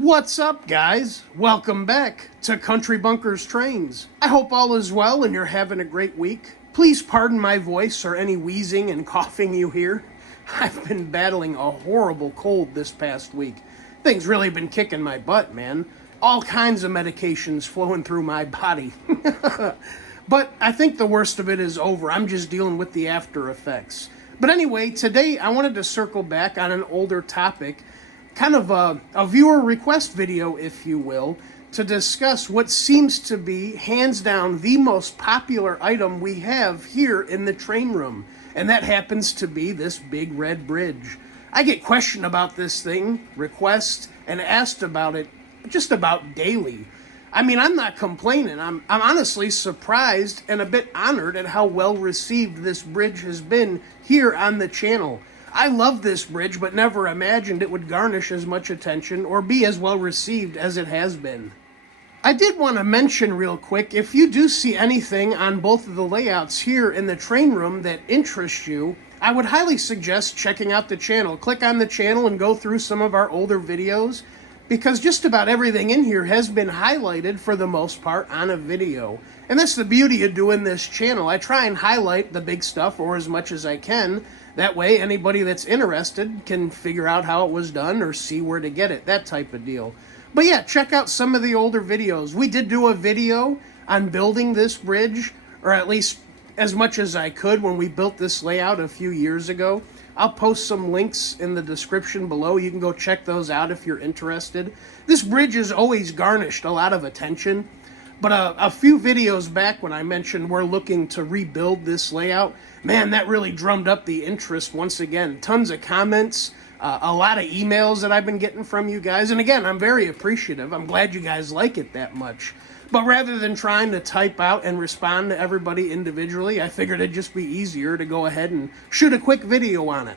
What's up, guys? Welcome back to Country Bunkers Trains. I hope all is well and you're having a great week. Please pardon my voice or any wheezing and coughing you hear. I've been battling a horrible cold this past week. Things really been kicking my butt, man. All kinds of medications flowing through my body. But I think the worst of it is over. I'm just dealing with the after effects. But anyway, today I wanted to circle back on an older topic, kind of a viewer request video, if you will, to discuss what seems to be, hands down, the most popular item we have here in the train room. And that happens to be this big red bridge. I get questioned about this thing, requests, and asked about it just about daily. I mean, I'm not complaining. I'm honestly surprised and a bit honored at how well received this bridge has been here on the channel. I love this bridge, but never imagined it would garnish as much attention or be as well received as it has been. I did want to mention real quick, if you do see anything on both of the layouts here in the train room that interests you, I would highly suggest checking out the channel. Click on the channel and go through some of our older videos, because just about everything in here has been highlighted for the most part on a video. And that's the beauty of doing this channel. I try and highlight the big stuff, or as much as I can. That way anybody that's interested can figure out how it was done or see where to get it, that type of deal. But yeah, check out some of the older videos. We did do a video on building this bridge, or at least as much as I could when we built this layout a few years ago. I'll post some links in the description below. You can go check those out if you're interested. This bridge has always garnished a lot of attention, but a few videos back when I mentioned we're looking to rebuild this layout, man, that really drummed up the interest once again. Tons of comments, a lot of emails that I've been getting from you guys. And again, I'm very appreciative. I'm glad you guys like it that much. But rather than trying to type out and respond to everybody individually, I figured it'd just be easier to go ahead and shoot a quick video on it.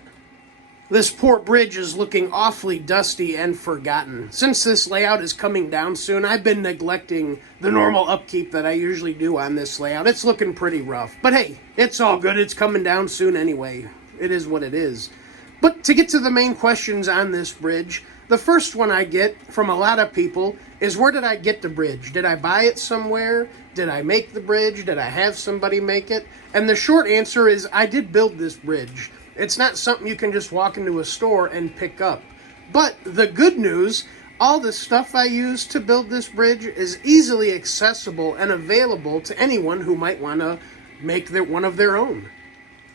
This poor bridge is looking awfully dusty and forgotten. Since this layout is coming down soon, I've been neglecting the normal upkeep that I usually do on this layout. It's looking pretty rough. But hey, it's all good. It's coming down soon anyway. It is what it is. But to get to the main questions on this bridge, the first one I get from a lot of people is, where did I get the bridge? Did I buy it somewhere? Did I make the bridge? Did I have somebody make it? And the short answer is, I did build this bridge. It's not something you can just walk into a store and pick up. But the good news, all the stuff I used to build this bridge is easily accessible and available to anyone who might want to make one of their own.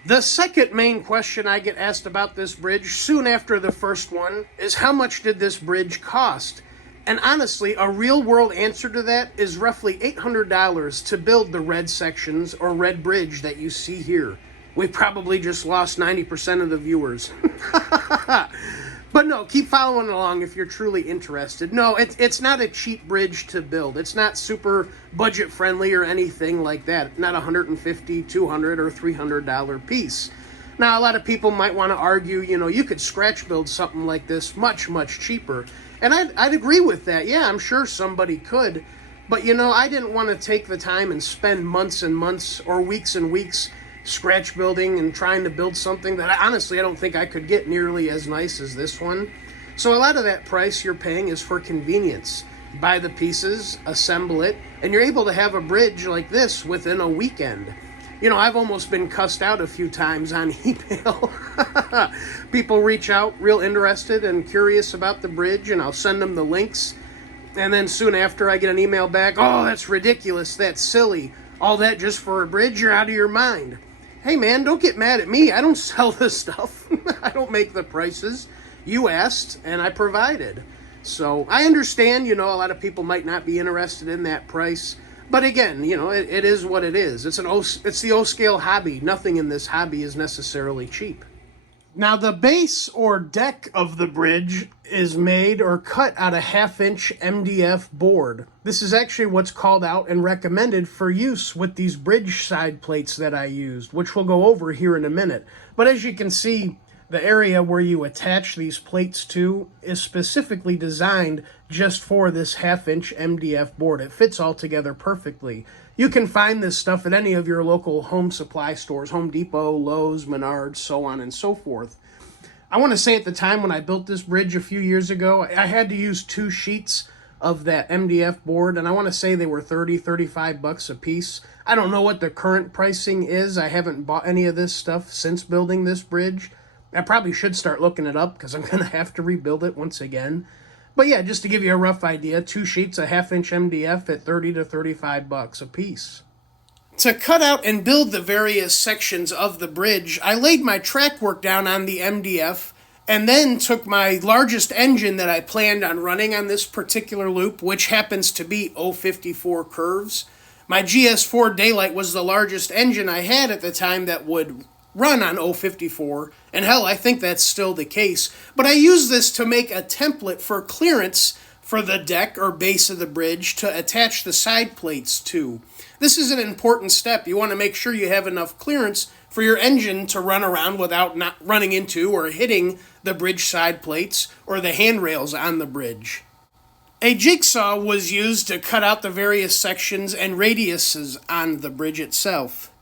The second main question I get asked about this bridge soon after the first one is, how much did this bridge cost? And honestly, a real-world answer to that is roughly $800 to build the red sections or red bridge that you see here. We probably just lost 90% of the viewers. But no, keep following along if you're truly interested. No, it's not a cheap bridge to build. It's not super budget friendly or anything like that. Not $150, $200, or $300 piece. Now, a lot of people might want to argue, you could scratch build something like this much, much cheaper. And I'd agree with that. Yeah, I'm sure somebody could. But, I didn't want to take the time and spend months and months or weeks and weeks scratch building and trying to build something that I don't think I could get nearly as nice as this one. So a lot of that price you're paying is for convenience. You buy the pieces, assemble it, and you're able to have a bridge like this within a weekend. I've almost been cussed out a few times on email. People reach out real interested and curious about the bridge, and I'll send them the links. And then soon after I get an email back, "Oh, that's ridiculous, that's silly. All that just for a bridge? You're out of your mind." Hey man, don't get mad at me. I don't sell this stuff. I don't make the prices. You asked, and I provided. So I understand, a lot of people might not be interested in that price. But again, it is what it is. It's the O-scale hobby. Nothing in this hobby is necessarily cheap. Now, the base or deck of the bridge is made or cut out of 1/2-inch MDF board. This is actually what's called out and recommended for use with these bridge side plates that I used, which we'll go over here in a minute. But as you can see, the area where you attach these plates to is specifically designed just for this 1/2-inch MDF board. It fits all together perfectly. You can find this stuff at any of your local home supply stores, Home Depot, Lowe's, Menards, so on and so forth. I want to say at the time when I built this bridge a few years ago, I had to use 2 sheets of that MDF board, and I want to say they were 35 bucks a piece. I don't know what the current pricing is. I haven't bought any of this stuff since building this bridge. I probably should start looking it up because I'm going to have to rebuild it once again. But yeah, just to give you a rough idea, 2 sheets of 1/2-inch MDF at 30 to 35 bucks a piece. To cut out and build the various sections of the bridge, I laid my track work down on the MDF and then took my largest engine that I planned on running on this particular loop, which happens to be 054 curves. My GS4 Daylight was the largest engine I had at the time that would run on 054, and hell, I think that's still the case. But I used this to make a template for clearance for the deck or base of the bridge to attach the side plates to. This is an important step. You want to make sure you have enough clearance for your engine to run around without not running into or hitting the bridge side plates or the handrails on the bridge. A jigsaw was used to cut out the various sections and radiuses on the bridge itself.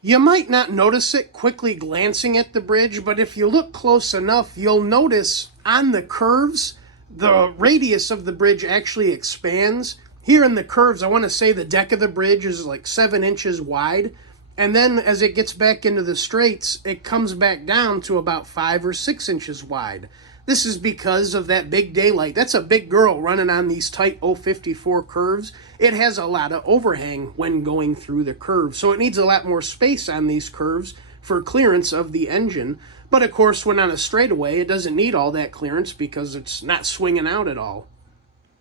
You might not notice it quickly glancing at the bridge, but if you look close enough, you'll notice on the curves, the radius of the bridge actually expands. Here in the curves, I want to say the deck of the bridge is like 7 inches wide. And then as it gets back into the straights, it comes back down to about 5 or 6 inches wide. This is because of that big daylight. That's a big girl running on these tight 054 curves. It has a lot of overhang when going through the curve. So it needs a lot more space on these curves for clearance of the engine. But of course, when on a straightaway, it doesn't need all that clearance because it's not swinging out at all.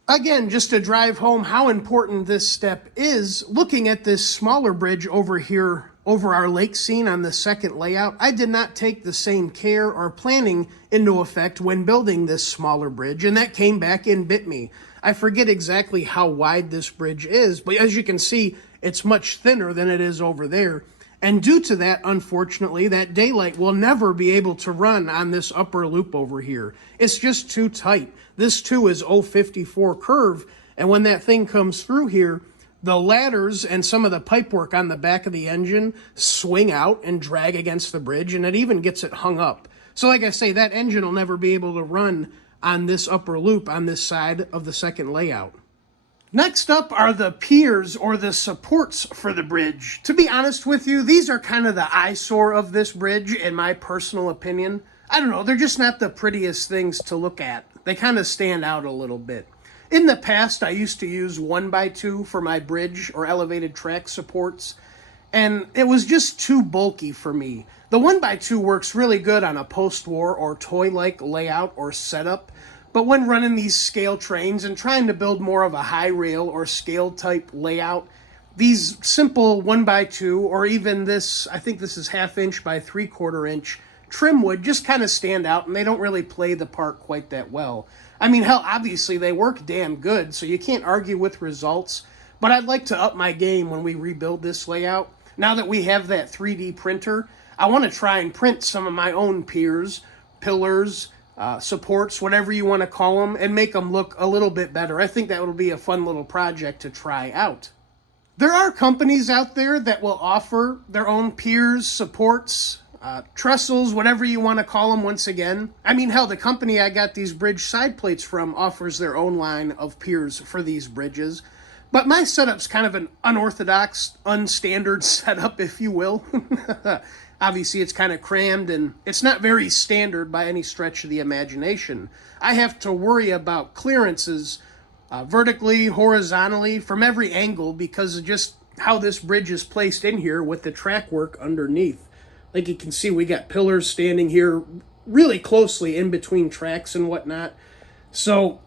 Again, just to drive home how important this step is, looking at this smaller bridge over here, over our lake scene on the second layout, I did not take the same care or planning into effect when building this smaller bridge, and that came back and bit me. I forget exactly how wide this bridge is, but as you can see, it's much thinner than it is over there. And due to that, unfortunately, that daylight will never be able to run on this upper loop over here. It's just too tight. This too is 054 curve, and when that thing comes through here, the ladders and some of the pipework on the back of the engine swing out and drag against the bridge, and it even gets it hung up. So like I say, that engine will never be able to run on this upper loop on this side of the second layout. Next up are the piers or the supports for the bridge. To be honest with you, these are kind of the eyesore of this bridge in my personal opinion. I don't know, they're just not the prettiest things to look at. They kind of stand out a little bit. In the past, I used to use 1x2 for my bridge or elevated track supports, and it was just too bulky for me. The 1x2 works really good on a post-war or toy-like layout or setup, but when running these scale trains and trying to build more of a high rail or scale type layout, these simple 1x2 or even this, I think this is 1/2 inch by 3/4 inch trim wood just kind of stand out, and they don't really play the part quite that well. I mean, hell, obviously they work damn good, so you can't argue with results, but I'd like to up my game when we rebuild this layout. Now that we have that 3D printer, I want to try and print some of my own piers, pillars, supports, whatever you want to call them, and make them look a little bit better. I think that would be a fun little project to try out. There are companies out there that will offer their own piers, supports, trestles, whatever you want to call them once again. I mean, hell, the company I got these bridge side plates from offers their own line of piers for these bridges. But my setup's kind of an unorthodox, unstandard setup, if you will. Obviously, it's kind of crammed, and it's not very standard by any stretch of the imagination. I have to worry about clearances vertically, horizontally, from every angle because of just how this bridge is placed in here with the track work underneath. Like you can see, we got pillars standing here really closely in between tracks and whatnot. So,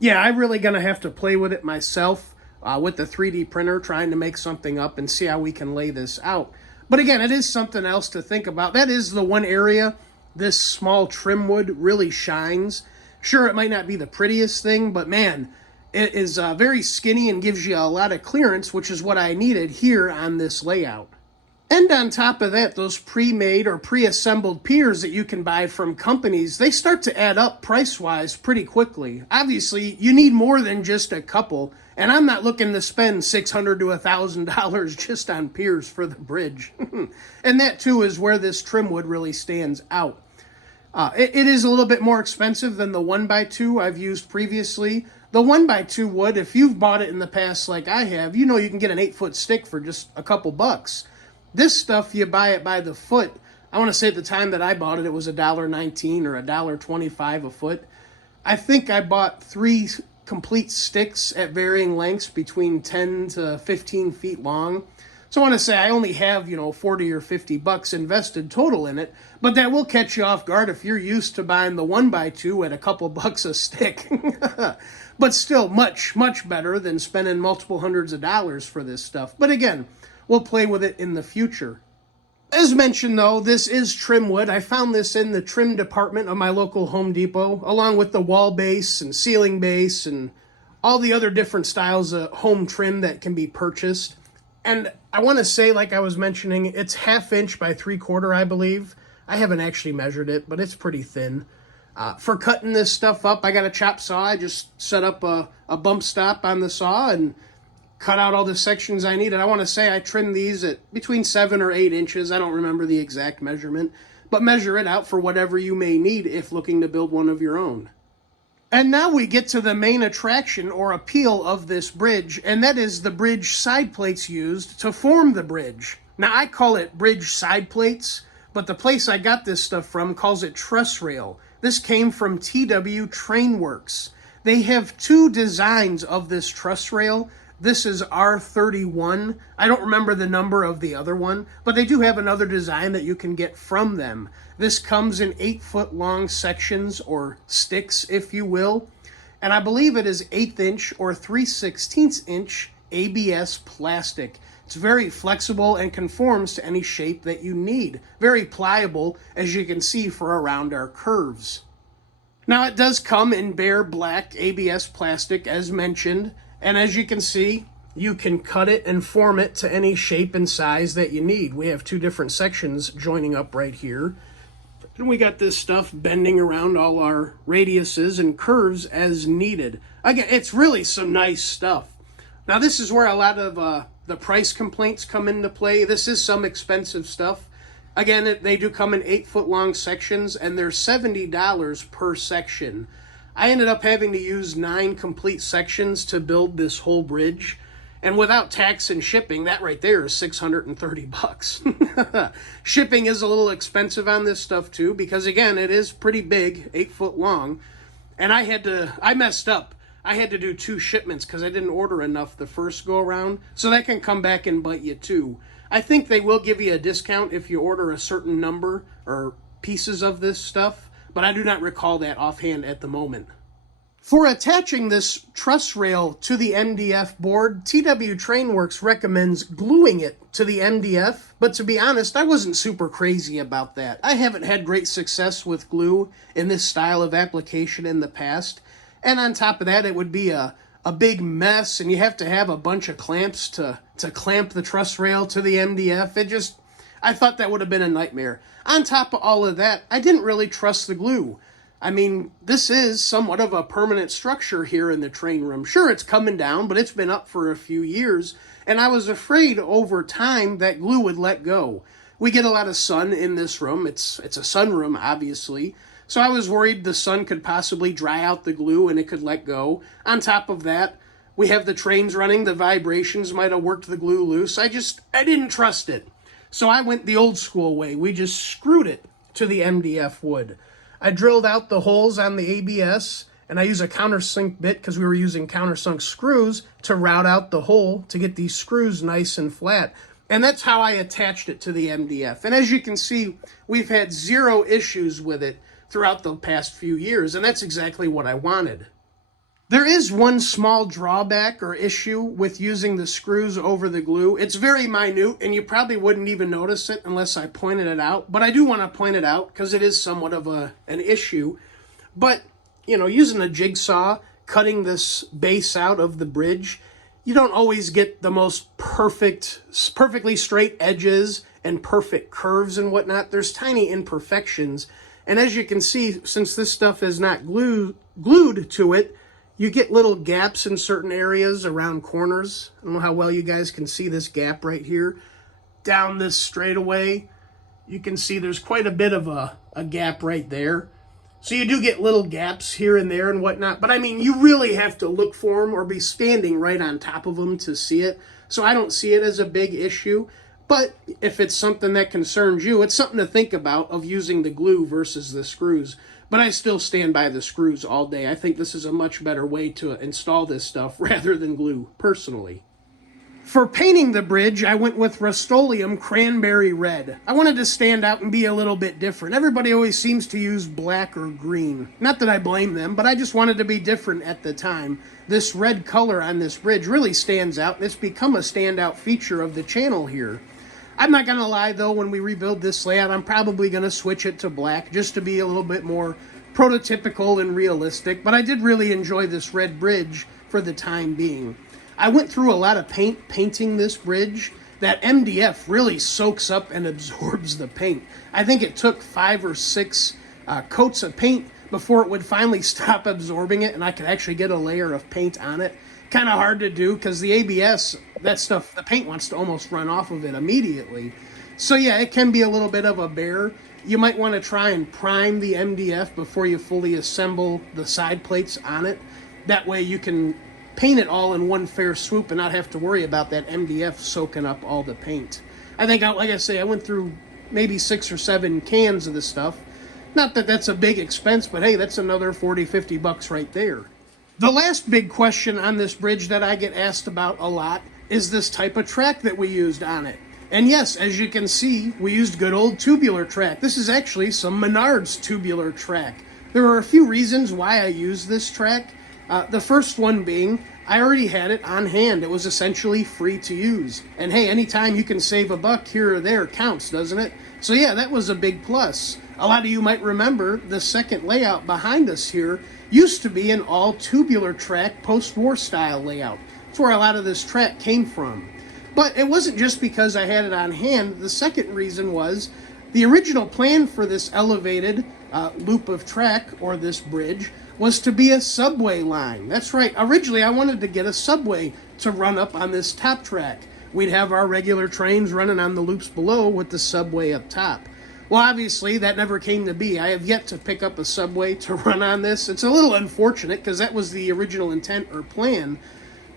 yeah, I'm really going to have to play with it myself with the 3D printer, trying to make something up and see how we can lay this out. But again, it is something else to think about. That is the one area this small trim wood really shines. Sure, it might not be the prettiest thing, but man, it is very skinny and gives you a lot of clearance, which is what I needed here on this layout. And on top of that, those pre-made or pre-assembled piers that you can buy from companies, they start to add up price-wise pretty quickly. Obviously, you need more than just a couple, and I'm not looking to spend $600 to $1,000 just on piers for the bridge. And that, too, is where this trim wood really stands out. It is a little bit more expensive than the 1x2 I've used previously. The 1x2 wood, if you've bought it in the past like I have, you know you can get an 8-foot stick for just a couple bucks. This stuff, you buy it by the foot. I want to say at the time that I bought it, it was $1.19 or $1.25 a foot. I think I bought 3 complete sticks at varying lengths between 10 to 15 feet long. So I want to say I only have, 40 or 50 bucks invested total in it, but that will catch you off guard if you're used to buying the 1x2 at a couple bucks a stick. But still much, much better than spending multiple hundreds of dollars for this stuff. But again, we'll play with it in the future. As mentioned, though, this is trim wood. I found this in the trim department of my local Home Depot, along with the wall base and ceiling base and all the other different styles of home trim that can be purchased. And I want to say, like I was mentioning, it's 1/2 inch by 3/4, I believe. I haven't actually measured it, but it's pretty thin. For cutting this stuff up, I got a chop saw. I just set up a bump stop on the saw and cut out all the sections I needed. I want to say I trimmed these at between 7 or 8 inches. I don't remember the exact measurement, but measure it out for whatever you may need if looking to build one of your own. And now we get to the main attraction or appeal of this bridge, and that is the bridge side plates used to form the bridge. Now, I call it bridge side plates, but the place I got this stuff from calls it truss rail. This came from TWtrainworx. They have 2 designs of this truss rail. This is R31. I don't remember the number of the other one, but they do have another design that you can get from them. This comes in 8-foot long sections, or sticks, if you will. And I believe it is 1/8 inch or 3/16 inch ABS plastic. It's very flexible and conforms to any shape that you need. Very pliable, as you can see, for around our curves. Now, it does come in bare black ABS plastic, as mentioned. And as you can see, you can cut it and form it to any shape and size that you need. We have 2 different sections joining up right here. And we got this stuff bending around all our radiuses and curves as needed. Again, it's really some nice stuff. Now, this is where a lot of the price complaints come into play. This is some expensive stuff. Again, they do come in 8-foot long sections, and they're $70 per section. I ended up having to use 9 complete sections to build this whole bridge. And without tax and shipping, that right there is 630 bucks. Shipping is a little expensive on this stuff too, because again, it is pretty big, 8-foot long. And I messed up. I had to do 2 shipments because I didn't order enough the first go around. So that can come back and bite you too. I think they will give you a discount if you order a certain number or pieces of this stuff, but I do not recall that offhand at the moment. For attaching this truss rail to the MDF board, TWtrainworx recommends gluing it to the MDF, but to be honest, I wasn't super crazy about that. I haven't had great success with glue in this style of application in the past, and on top of that, it would be a big mess, and you have to have a bunch of clamps to clamp the truss rail to the MDF. I thought that would have been a nightmare. On top of all of that, I didn't really trust the glue. I mean, this is somewhat of a permanent structure here in the train room. Sure, it's coming down, but it's been up for a few years, and I was afraid over time that glue would let go. We get a lot of sun in this room. It's a sunroom, obviously, so I was worried the sun could possibly dry out the glue and it could let go. On top of that, we have the trains running. The vibrations might have worked the glue loose. I didn't trust it. So I went the old school way. We just screwed it to the MDF wood. I drilled out the holes on the ABS, and I use a countersunk bit because we were using countersunk screws to route out the hole to get these screws nice and flat. And that's how I attached it to the MDF. And as you can see, we've had 0 issues with it throughout the past few years, and that's exactly what I wanted. There is one small drawback or issue with using the screws over the glue. It's very minute, and you probably wouldn't even notice it unless I pointed it out. But I do want to point it out because it is somewhat of an issue. But, using a jigsaw, cutting this base out of the bridge, you don't always get the most perfectly straight edges and perfect curves and whatnot. There's tiny imperfections. And as you can see, since this stuff is not glued to it, you get little gaps in certain areas around corners. I don't know how well you guys can see this gap right here. Down this straightaway, you can see there's quite a bit of a a gap right there. So you do get little gaps here and there and whatnot. But I mean, you really have to look for them or be standing right on top of them to see it. So I don't see it as a big issue. But if it's something that concerns you, it's something to think about of using the glue versus the screws. But I still stand by the screws all day. I think this is a much better way to install this stuff rather than glue, personally. For painting the bridge, I went with Rust-Oleum Cranberry Red. I wanted to stand out and be a little bit different. Everybody always seems to use black or green. Not that I blame them, but I just wanted to be different at the time. This red color on this bridge really stands out, and it's become a standout feature of the channel here. I'm not going to lie, though, when we rebuild this layout, I'm probably going to switch it to black just to be a little bit more prototypical and realistic, but I did really enjoy this red bridge for the time being. I went through a lot of painting this bridge. That MDF really soaks up and absorbs the paint. I think it took 5 or 6 coats of paint before it would finally stop absorbing it and I could actually get a layer of paint on it. Kind of hard to do because the ABS, that stuff, the paint wants to almost run off of it immediately. So yeah, it can be a little bit of a bear. You might want to try and prime the MDF before you fully assemble the side plates on it. That way you can paint it all in one fair swoop and not have to worry about that MDF soaking up all the paint. I think, like I say, I went through maybe 6 or 7 cans of this stuff. Not that that's a big expense, but hey, that's another 40, 50 bucks right there. The last big question on this bridge that I get asked about a lot is this type of track that we used on it. And yes, as you can see, we used good old tubular track. This is actually some Menards tubular track. There are a few reasons why I use this track. The first one being, I already had it on hand. It was essentially free to use. And hey, anytime you can save a buck here or there counts, doesn't it? So yeah, that was a big plus. A lot of you might remember the second layout behind us here used to be an all tubular track post-war style layout. That's where a lot of this track came from. But it wasn't just because I had it on hand. The second reason was the original plan for this elevated loop of track, or this bridge, was to be a subway line. That's right. Originally, I wanted to get a subway to run up on this top track. We'd have our regular trains running on the loops below with the subway up top. Well, obviously, that never came to be. I have yet to pick up a subway to run on this. It's a little unfortunate because that was the original intent or plan.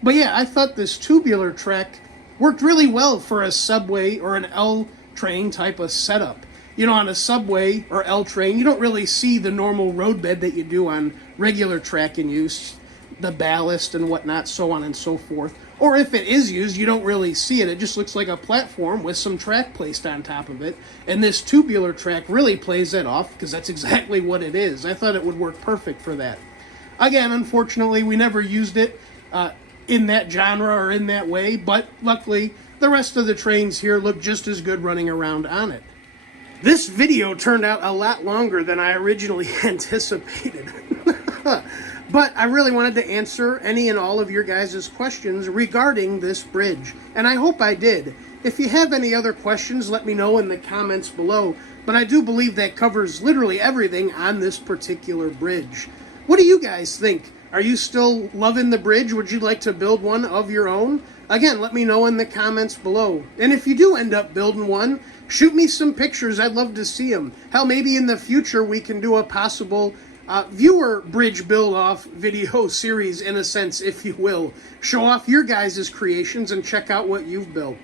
But yeah, I thought this tubular track worked really well for a subway or an L train type of setup. You know, on a subway or L train, you don't really see the normal roadbed that you do on regular track in use, the ballast and whatnot, so on and so forth. Or if it is used, you don't really see it. It just looks like a platform with some track placed on top of it. And this tubular track really plays that off because that's exactly what it is. I thought it would work perfect for that. Again, unfortunately, we never used it in that genre or in that way, but luckily, the rest of the trains here look just as good running around on it. This video turned out a lot longer than I originally anticipated. But I really wanted to answer any and all of your guys' questions regarding this bridge. And I hope I did. If you have any other questions, let me know in the comments below. But I do believe that covers literally everything on this particular bridge. What do you guys think? Are you still loving the bridge? Would you like to build one of your own? Again, let me know in the comments below. And if you do end up building one, shoot me some pictures. I'd love to see them. Hell, maybe in the future we can do a possible viewer bridge build-off video series, in a sense, if you will. Show off your guys' creations and check out what you've built.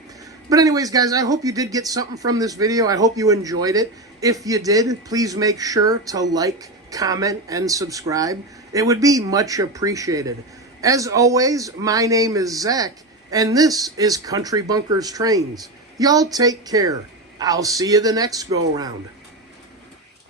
But anyways, guys, I hope you did get something from this video. I hope you enjoyed it. If you did, please make sure to like, comment, and subscribe. It would be much appreciated. As always, my name is Zach, and this is Country Bunkers Trains. Y'all take care. I'll see you the next go-around.